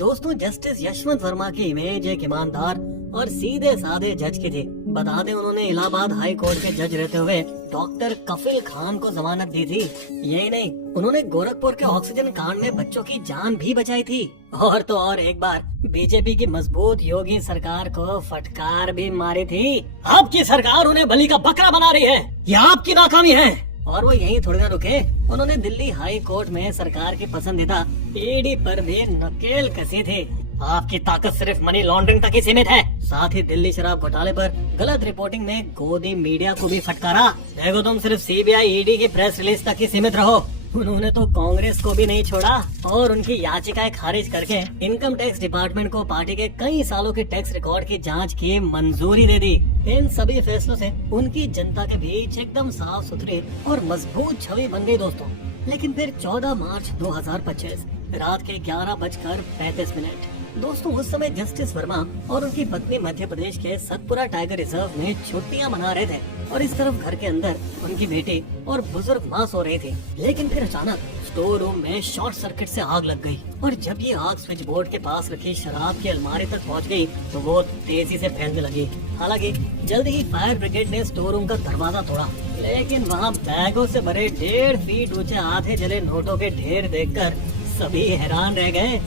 दोस्तों, जस्टिस यशवंत वर्मा की इमेज एक ईमानदार और सीधे साधे जज की थी। बता दें, उन्होंने इलाहाबाद हाई कोर्ट के जज रहते हुए डॉक्टर कफिल खान को जमानत दी थी। यही नहीं, उन्होंने गोरखपुर के ऑक्सीजन कांड में बच्चों की जान भी बचाई थी। और तो और एक बार बीजेपी की मजबूत योगी सरकार को फटकार भी मारी थी। आपकी सरकार उन्हें बलि का बकरा बना रही है, ये आपकी नाकामी है। और वो यहीं थोड़ी ना रुके, उन्होंने दिल्ली हाई कोर्ट में सरकार की पसंदीदा ईडी पर भी नकेल कसी थी। आपकी ताकत सिर्फ मनी लॉन्ड्रिंग तक ही सीमित है। साथ ही दिल्ली शराब घोटाले पर गलत रिपोर्टिंग में गोदी मीडिया को भी फटकारा। देखो, तुम सिर्फ सीबीआई ईडी की प्रेस रिलीज तक ही सीमित रहो। उन्होंने तो कांग्रेस को भी नहीं छोड़ा और उनकी याचिकाएं खारिज करके इनकम टैक्स डिपार्टमेंट को पार्टी के कई सालों के टैक्स रिकॉर्ड की जांच की मंजूरी दे दी। इन सभी फैसलों से उनकी जनता के बीच एकदम साफ सुथरी और मजबूत छवि बन गई दोस्तों। लेकिन फिर 14 मार्च 2025 रात के 11:35 दोस्तों, उस समय जस्टिस वर्मा और उनकी पत्नी मध्य प्रदेश के सतपुरा टाइगर रिजर्व में छुट्टियां मना रहे थे और इस तरफ घर के अंदर उनकी बेटी और बुजुर्ग माँ सो रही थी। लेकिन फिर अचानक स्टोर रूम में शॉर्ट सर्किट से आग लग गई और जब ये आग स्विच बोर्ड के पास रखी शराब की अलमारी तक पहुंच गई तो वो तेजी से फैलने लगी। हालांकि जल्द ही फायर ब्रिगेड ने स्टोर रूम का दरवाजा तोड़ा, लेकिन वहाँ बैगों से भरे 1.5 फीट ऊंचे आधे जले नोटों के ढेर देखकर सभी हैरान रह गए।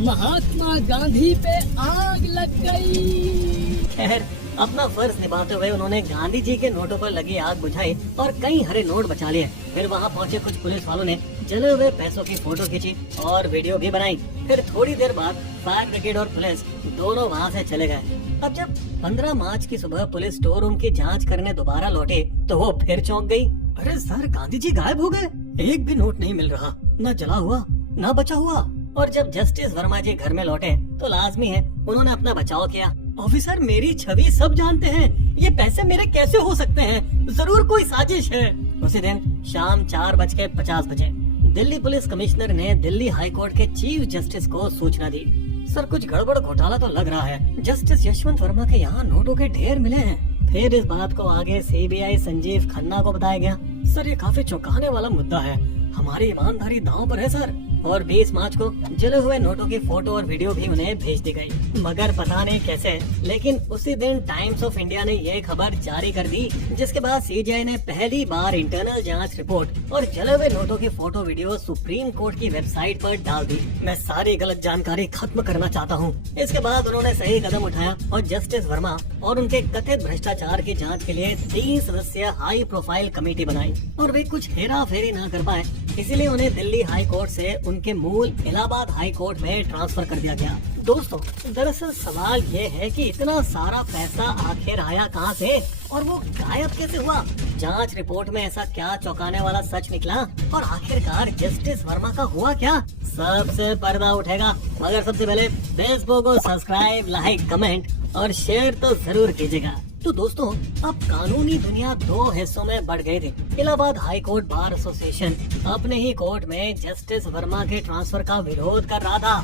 महात्मा गांधी पे आग लग गई। खैर, अपना फर्ज निभाते हुए उन्होंने गांधी जी के नोटों पर लगी आग बुझाई और कई हरे नोट बचा लिए। फिर वहां पहुंचे कुछ पुलिस वालों ने जले हुए पैसों की फोटो खींची और वीडियो भी बनाई। फिर थोड़ी देर बाद फायर ब्रिगेड और पुलिस दोनों वहां से चले गए। अब जब 15 मार्च की सुबह पुलिस स्टोर रूम की जांच करने दोबारा लौटी तो वो फिर चौंक गई। अरे सर, गांधी जी गायब हो गए, एक भी नोट नहीं मिल रहा, न जला हुआ न बचा हुआ। और जब जस्टिस वर्मा जी घर में लौटे तो लाजमी है उन्होंने अपना बचाव किया। ऑफिसर, मेरी छवि सब जानते हैं, ये पैसे मेरे कैसे हो सकते हैं, जरूर कोई साजिश है। उसी दिन शाम 4:50 दिल्ली पुलिस कमिश्नर ने दिल्ली हाई कोर्ट के चीफ जस्टिस को सूचना दी। सर, कुछ गड़बड़ घोटाला तो लग रहा है, जस्टिस यशवंत वर्मा के यहाँ नोटों के ढेर मिले हैं। फिर इस बात को आगे सीबीआई संजीव खन्ना को बताया गया। सर, ये काफी चौंकाने वाला मुद्दा है, हमारी ईमानदारी दांव पर है सर। और 20 मार्च को जले हुए नोटों की फोटो और वीडियो भी उन्हें भेज दी गई। मगर पता नहीं कैसे, लेकिन उसी दिन टाइम्स ऑफ इंडिया ने ये खबर जारी कर दी, जिसके बाद सीजीआई ने पहली बार इंटरनल जांच रिपोर्ट और जले हुए नोटों की फोटो वीडियो सुप्रीम कोर्ट की वेबसाइट पर डाल दी। मैं सारी गलत जानकारी खत्म करना चाहता हूँ। इसके बाद उन्होंने सही कदम उठाया और जस्टिस वर्मा और उनके कथित भ्रष्टाचार की जाँच के लिए 3 सदस्यीय हाई प्रोफाइल कमेटी बनाई और वे कुछ हेरा फेरी न कर पाए, इसीलिए उन्हें दिल्ली हाई कोर्ट से उनके मूल इलाहाबाद हाई कोर्ट में ट्रांसफर कर दिया गया। दोस्तों, दरअसल सवाल ये है कि इतना सारा पैसा आखिर आया कहां से और वो गायब कैसे हुआ? जांच रिपोर्ट में ऐसा क्या चौंकाने वाला सच निकला और आखिरकार जस्टिस वर्मा का हुआ क्या? सबसे पर्दा उठेगा। मगर सबसे पहले फेसबुक को सब्सक्राइब, लाइक, कमेंट और शेयर तो जरूर कीजिएगा। तो दोस्तों, अब कानूनी दुनिया 2 हिस्सों में बढ़ गई थी। Allahabad high court bar association अपने ही कोर्ट में जस्टिस वर्मा के ट्रांसफर का विरोध कर रहा था।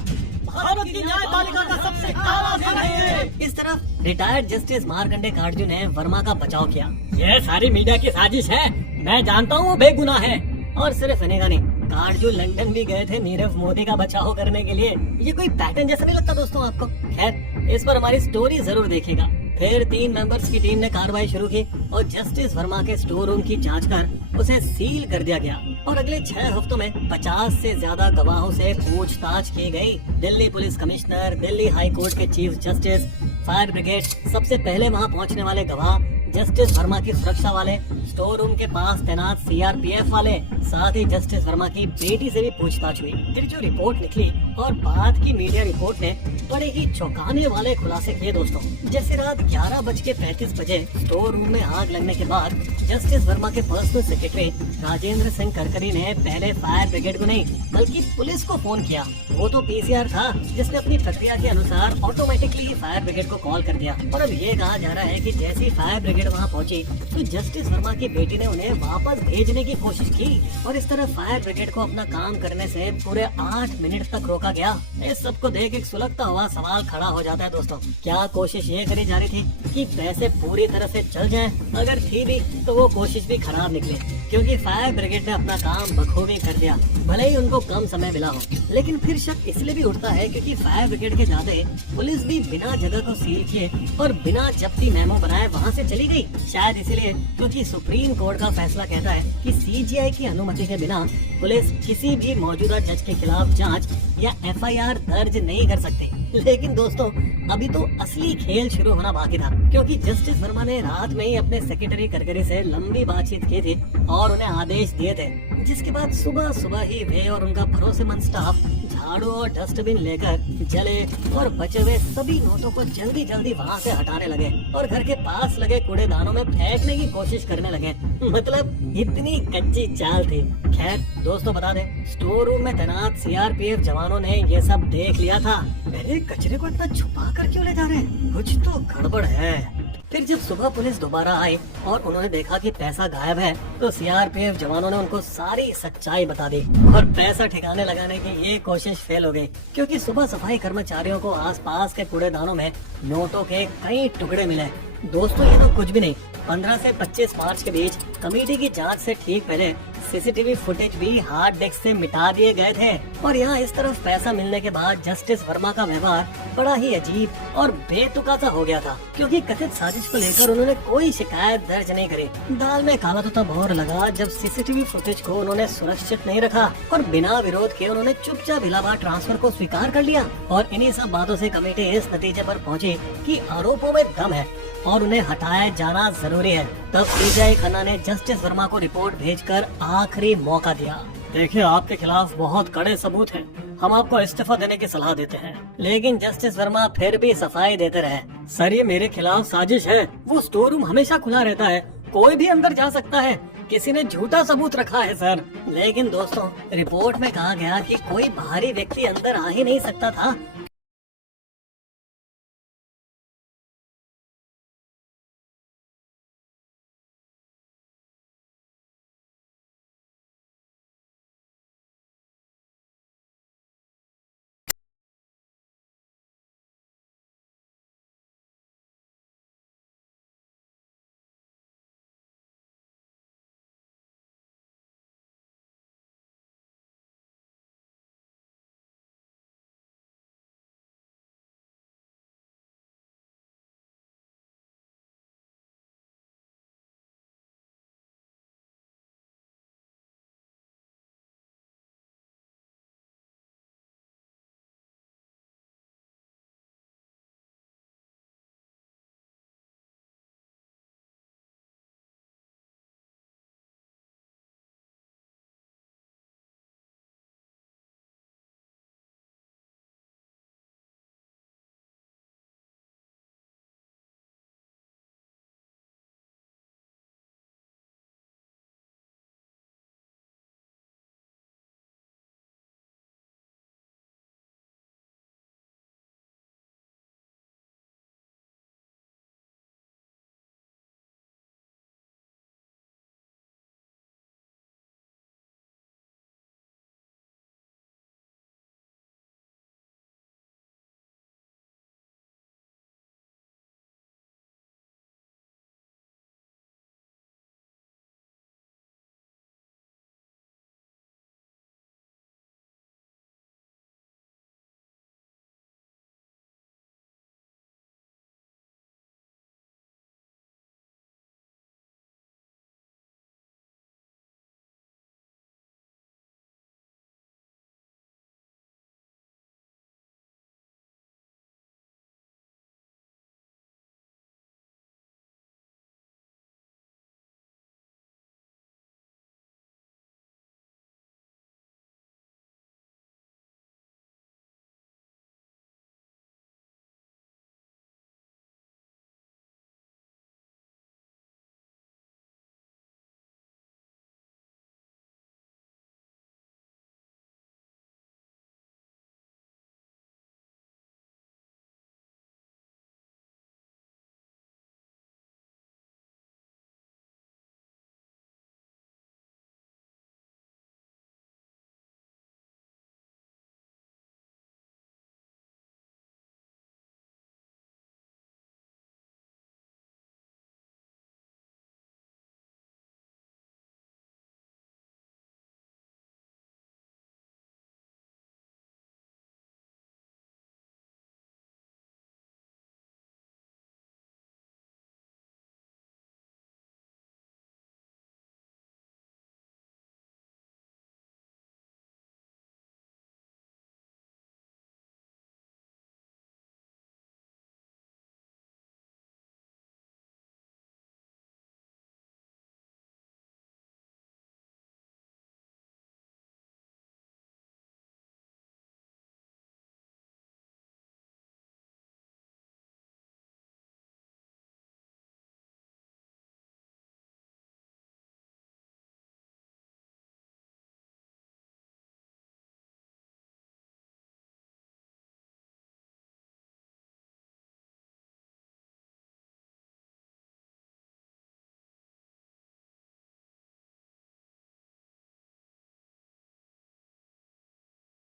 भारत की न्यायपालिका का सबसे काला दिन है। इस तरफ रिटायर्ड जस्टिस मार्कंडे काटजू ने वर्मा का बचाव किया। यह सारी मीडिया की साजिश है, मैं जानता हूँ वो बेगुनाह है। और सिर्फ इन्हीं का नहीं, काटजू लंदन भी गए थे नीरव मोदी का बचाव करने के लिए। ये कोई पैटर्न जैसा नहीं लगता दोस्तों आपको? खैर, इस पर हमारी स्टोरी जरूर देखिएगा। फिर 3 मेंबर्स की टीम ने कार्रवाई शुरू की और जस्टिस वर्मा के स्टोर रूम की जांच कर उसे सील कर दिया गया और अगले 6 हफ्तों में 50 से ज्यादा गवाहों से पूछताछ की गई। Delhi police commissioner, Delhi high court के चीफ जस्टिस, फायर ब्रिगेड, सबसे पहले वहां पहुंचने वाले गवाह, जस्टिस वर्मा की सुरक्षा वाले, स्टोर रूम के पास तैनात सीआरपीएफ वाले, साथ ही जस्टिस वर्मा की बेटी से भी पूछताछ हुई। फिर जो रिपोर्ट निकली और बाद की मीडिया रिपोर्ट ने बड़े ही चौंकाने वाले खुलासे किए दोस्तों। जैसे रात 11:35 स्टोर रूम में आग लगने के बाद जस्टिस वर्मा के पर्सनल सेक्रेटरी राजेंद्र सिंह करकरी ने पहले फायर ब्रिगेड को नहीं बल्कि पुलिस को फोन किया। वो तो पीसीआर था जिसने अपनी प्रक्रिया के अनुसार ऑटोमेटिकली फायर ब्रिगेड को कॉल कर दिया। और अब ये कहा जा रहा है कि जैसे ही फायर ब्रिगेड वहाँ पहुंची तो जस्टिस वर्मा की बेटी ने उन्हें वापस भेजने की कोशिश की और इस तरह फायर ब्रिगेड को अपना काम करने से पूरे 8 मिनट तक रोका रोका गया? इस सब को देख एक सुलगता हुआ सवाल खड़ा हो जाता है दोस्तों। क्या कोशिश ये करी जा रही थी कि पैसे पूरी तरह से चल जाएं? अगर थी भी तो वो कोशिश भी खराब निकली, क्योंकि फायर ब्रिगेड ने अपना काम बखूबी कर दिया। भले ही उनको कम समय मिला हो, लेकिन फिर शक इसलिए भी उठता है क्योंकि फायर ब्रिगेड के जाते पुलिस भी बिना जगह को सील किए और बिना जब्ती मेमो बनाए वहाँ से चली गई। शायद इसीलिए क्योंकि सुप्रीम कोर्ट का फैसला कहता है कि सीजीआई की अनुमति के बिना पुलिस किसी भी मौजूदा जज के खिलाफ जांच या एफआईआर दर्ज नहीं कर सकती। लेकिन दोस्तों, अभी तो असली खेल शुरू होना बाकी था, क्योंकि जस्टिस वर्मा ने रात में ही अपने सेक्रेटरी करकरी से लंबी बातचीत की थी और उन्हें आदेश दिए थे, जिसके बाद सुबह सुबह ही वे और उनका भरोसेमंद स्टाफ झाड़ू और डस्टबिन लेकर जले और बचे हुए सभी नोटों को जल्दी जल्दी वहाँ से हटाने लगे और घर के पास लगे कूड़ेदानों में फेंकने की कोशिश करने लगे। मतलब इतनी कच्ची चाल थी। खैर दोस्तों, बता दें, स्टोर रूम में तैनात सीआरपीएफ जवानों ने ये सब देख लिया था। अरे कचरे को इतना छुपा कर क्यों ले जा रहे हैं? कुछ तो गड़बड़ है। फिर जब सुबह पुलिस दोबारा आई और उन्होंने देखा कि पैसा गायब है, तो सीआरपीएफ जवानों ने उनको सारी सच्चाई बता दी और पैसा ठिकाने लगाने की ये कोशिश फेल हो गई, क्योंकि सुबह सफाई कर्मचारियों को आसपास के कूड़ेदानों में नोटों के कई टुकड़े मिले। दोस्तों, ये तो कुछ भी नहीं, 15 से 25 मार्च के बीच कमेटी की जांच से ठीक पहले सीसीटीवी फुटेज भी हार्ड डिस्क से मिटा दिए गए थे। और यहाँ इस तरफ पैसा मिलने के बाद जस्टिस वर्मा का व्यवहार बड़ा ही अजीब और बेतुका सा हो गया था, क्योंकि कथित साजिश को लेकर उन्होंने कोई शिकायत दर्ज नहीं करी। दाल में काला तो तब और लगा जब सीसीटीवी फुटेज को उन्होंने सुरक्षित नहीं रखा और बिना विरोध के उन्होंने चुपचाप इलाहाबाद ट्रांसफर को स्वीकार कर लिया। और इन्हीं सब बातों से कमेटी इस नतीजे पर पहुंची कि आरोपों में दम है और उन्हें हटाया जाना जरूरी है। तब सीजीआई खन्ना ने जस्टिस वर्मा को रिपोर्ट भेजकर आखिरी मौका दिया। देखिए, आपके खिलाफ बहुत कड़े सबूत हैं, हम आपको इस्तीफा देने की सलाह देते हैं। लेकिन जस्टिस वर्मा फिर भी सफाई देते रहे। सर, ये मेरे खिलाफ साजिश है। वो स्टोर रूम हमेशा खुला रहता है, कोई भी अंदर जा सकता है। किसी ने झूठा सबूत रखा है सर। लेकिन दोस्तों, रिपोर्ट में कहा गया कि कोई बाहरी व्यक्ति अंदर आ ही नहीं सकता था